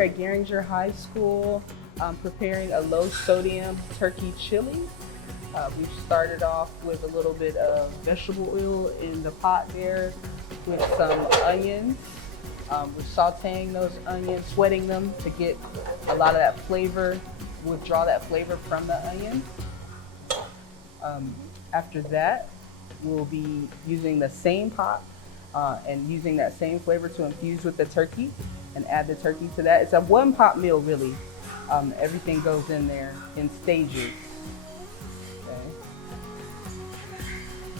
here at Garinger High School preparing a low sodium turkey chili. We've started off with a little bit of vegetable oil in the pot there with some onions. We're sauteing those onions, sweating them to get a lot of that flavor, withdraw that flavor from the onion. After that, we'll be using the same pot and using that same flavor to infuse with the turkey and add the turkey to that. It's a one pot meal really. Everything goes in there in stages. Okay.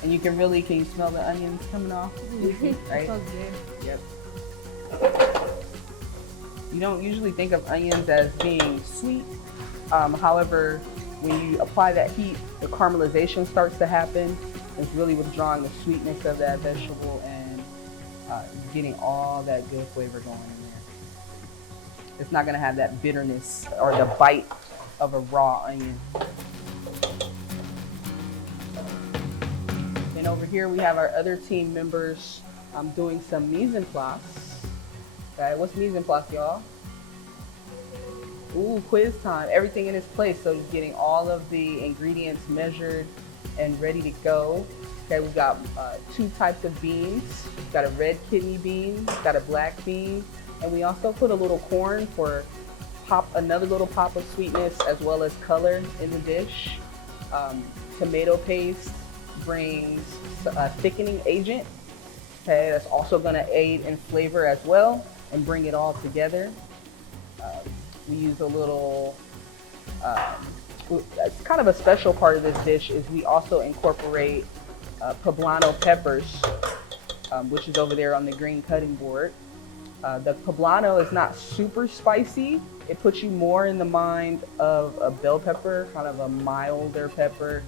And you can you smell the onions coming off? Right? Smells good. Yep. You don't usually think of onions as being sweet. However, when you apply that heat, the caramelization starts to happen. It's really withdrawing the sweetness of that vegetable and getting all that good flavor going in there. It's not gonna have that bitterness or the bite of a raw onion. And over here we have our other team members doing some mise en place. Okay, what's mise en place, y'all? Ooh, quiz time. Everything in its place. So getting all of the ingredients measured and ready to go. Okay, we've got two types of beans. We've got a red kidney bean, we've got a black bean, and we also put a little corn for another little pop of sweetness as well as color in the dish. Tomato paste brings a thickening agent. Okay, that's also going to aid in flavor as well and bring it all together. We use a little, it's kind of a special part of this dish is we also incorporate poblano peppers, which is over there on the green cutting board. The poblano is not super spicy. It puts you more in the mind of a bell pepper, kind of a milder pepper.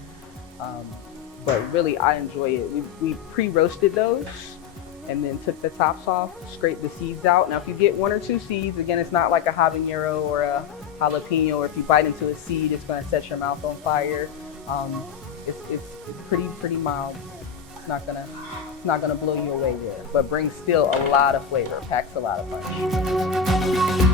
But really, I enjoy it. We pre-roasted those and then took the tops off, scraped the seeds out. Now, if you get one or two seeds, again, it's not like a habanero or a jalapeno, or if you bite into a seed, it's gonna set your mouth on fire. It's pretty mild. It's not gonna blow you away there, but brings still a lot of flavor, packs a lot of punch.